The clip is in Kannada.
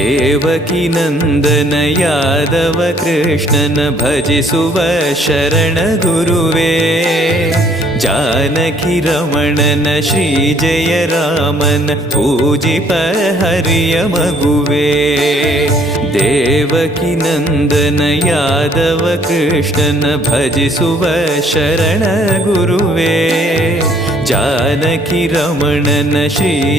ದೇವಕಿ ನಂದನ ಯಾದವ ಕೃಷ್ಣನ ಭಜಿಸುವ ಶರಣ ಗುರುವೇ. ಜಾನಕಿ ರಮಣನ ಶ್ರೀ ಜಯ ರಾಮನ ಪೂಜಿಪ ಹರಿಯ ಮಗುವೇ. ದೇವಕಿ ನಂದನ ಯಾದವ ಕೃಷ್ಣನ ಭಜಿಸುವ ಶರಣ ಗುರುವೇ. ಜಾನಕಿ ರಮಣನ ಶ್ರೀ